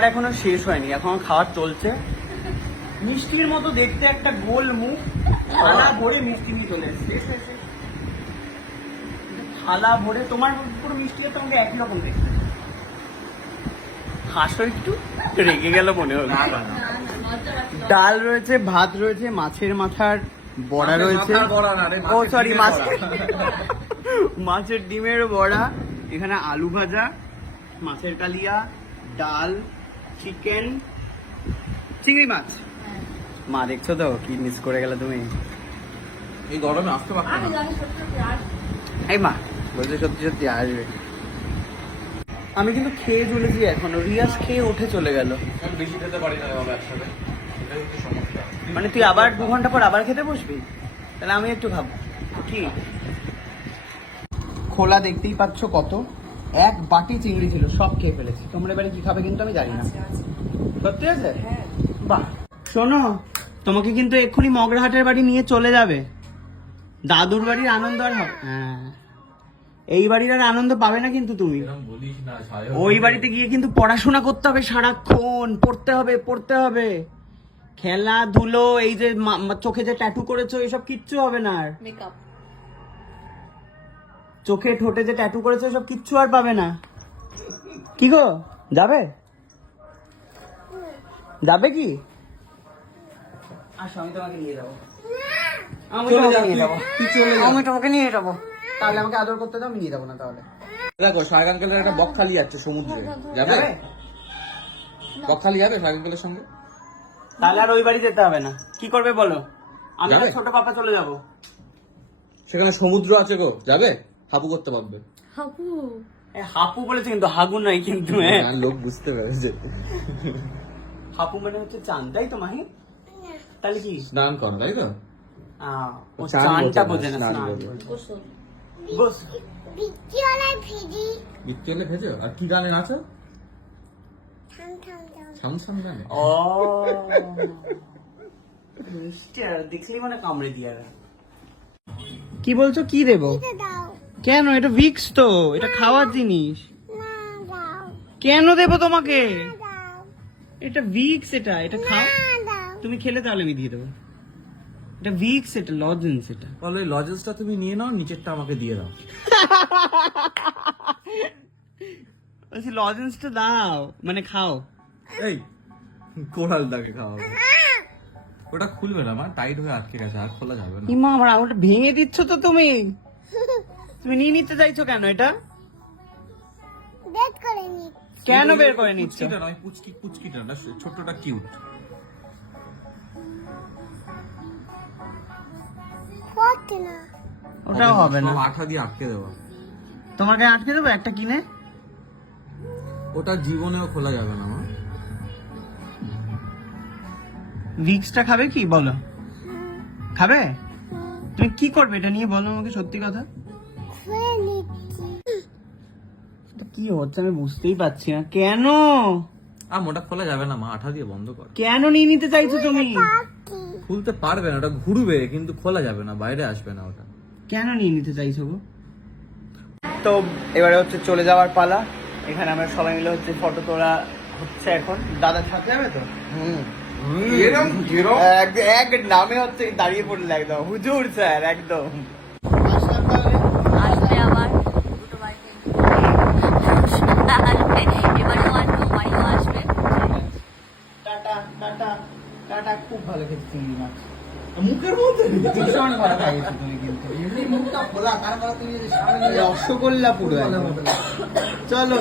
খাওয়ার এখনো শেষ হয়নি, এখন খাওয়ার চলছে। মিষ্টির মতো দেখতে একটা গোল মুখ, থালা ভরে মিষ্টি নিয়ে চলে এসছে। থালা ভরে তোমার পুরো মিষ্টি তোমাকে একই রকম দেখতে। হাসো একটু, রেগে গেল মনে হলো। ডাল রয়েছে, ভাত রয়েছে, মাছের মাথার বড়া রয়েছে, ও সরি মাছের ডিমের বড়া, এখানে আলু ভাজা, মাছের কালিয়া, ডাল, চিকেন, চিংড়ি মাছ। মা দেখছো তো কি মিস করে গেলে তুমি? এই গরমে আসতে পারছো না। এই মা বলছে সত্যি সত্যি আসবে। আমি কিন্তু খেয়ে চলেছি এখনো, রিয়াজ খেয়ে উঠে চলে গেল। আমি বেশি খেতে পারি না বাবা একসাথে, এটাই হচ্ছে সমস্যা। মানে তুই আবার 2 ঘন্টা পর আবার খেতে বসবি? তাহলে আমি একটু খাবো। ঠিক, খোলা দেখতেই পাচ্ছ কত, এক বাটি চিংড়ি ছিল, সব খেয়ে ফেলেছি। তোমরা এবারে কি খাবে কিন্তু আমি জানি না। সত্যি আছে? বাহ। শোনো, তোমাকে কিন্তু এক্ষুনি মগরাহাটের বাড়ি নিয়ে চলে যাবে। দাদুর বাড়ির আনন্দ আর হবে, হ্যাঁ এই বাড়ির আর আনন্দ পাবে না কিন্তু তুমি। বলিস না, ওই বাড়িতে গিয়ে কিন্তু পড়াশোনা করতে হবে সারাক্ষণ, পড়তে হবে। খেলাধুলো, এই যে চোখে যে ট্যাটু করেছো এসব কিচ্ছু হবে না আর। মেকআপ, চোখে ঠোঁটে যে ট্যাটু করেছো এসব কিচ্ছু আর পাবে না। কি গো, যাবে? যাবে কি? আসো, আমি তোমাকে নিয়ে যাবো। আমি তোমাকে নিয়ে যাবো। তাহলে আমাকে আদর করতে দাও, আমি নিয়ে যাবো না তাহলে। দেখো সায়গানকালের একটা বকখালি যাচ্ছে সমুদ্রে, যাবে? বকখালি যাবে সায়গানকালের সঙ্গে? তাহলে আর ওই বাড়ি যেতে হবে না। কি করবে বলো? আমি যাবে? ছোট পাপা চলে যাবো। সেখানে সমুদ্র আছে গো, যাবে? হাবু করতে পারবে। হাপু হাপু বলেছে কিন্তু হাগু নয় কিন্তু। আর লোক বুঝতে পেরেছে। হাপু মানে হচ্ছে চাঁদ, তাই তো মাহি? তাহলে কি? স্নান কর, তাই তো? ও চান চানটা বোঝে বোঝে না, না, স্নান স্নান বোঝে। বোঝে। গোসল, গোসল। বৃত্তি হলে ভেজো। আর কি গানে নাচো? ছাম ছাম গানে। ও মিষ্টি, আর দেখলি মানে কামড়ে দিয়ে। কি বলছো, কি দেবো? কেন? এটা ভিক্স তো, এটা খাওয়ার জিনিস। কেন দেবো তোমাকে? এটা ভিক্স, এটা এটা খাও। তুমি খেলে তাহলে আমি দিয়ে দেবো। এটা ভিক্স, এটা লজেন্স। এটা বলো এই লজেন্সটা তুমি নিয়ে নাও, নিচেরটা আমাকে দিয়ে দাও। বলছি লজেন্সটা দাও, মানে খাও। এই কোরাল দাকে খাওয়াবো। ওটা খুলবে না, আমার টাইট হয়ে আটকে গেছে, আর খোলা যাবে না। ইমা, আমার আঙুলটা ভেঙে দিচ্ছ তো তুমি। তুমি নিয়ে নিতে চাইছো কেন এটা? কেন বের করে নিচ্ছ? পুচকিটা নয়, পুচকিটা না, ছোটটা কিউট। ওটাও হবে না। আঠা দিয়ে আটকে দেবো। তোমাকে আটকে দেবো একটা কিনে। ওটা জীবনেও খোলা যাবে না আমার। ভিক্সটা খাবে কি বলো? খাবে? তুমি কি করবে এটা নিয়ে বলো আমাকে সত্যি কথা। এটা কি হচ্ছে আমি বুঝতেই পারছি না। কেন ওটা খোলা যাবে না মা, আঠা দিয়ে বন্ধ কর। কেন নিয়ে নিতে চাইছো তুমি? খুলতে পারবে না, ওটা ঘুরবে কিন্তু খোলা যাবে না, বাইরে আসবে না ওটা। কেন নিয়ে নিতে চাইছো গো? তো এবারে হচ্ছে চলে যাওয়ার পালা। এখানে আমরা সবাই মিলে হচ্ছে ফটো তোলা হচ্ছে এখন। দাদা থাকতে যাবে তো? এক নামে হচ্ছে দাঁড়িয়ে পড়লে একদম হুজুর স্যার একদম। আসবে আবার দুটো বাড়িতে, এবারেও আসবে, বাড়িও আসবে। Tata tata tata. খুব ভালো খেতে চিংড়ি মাছ, মুখের মধ্যে ভীষণ ভালো খাইয়েছো তুমি কিন্তু। রসগোল্লা পুরো। চলো।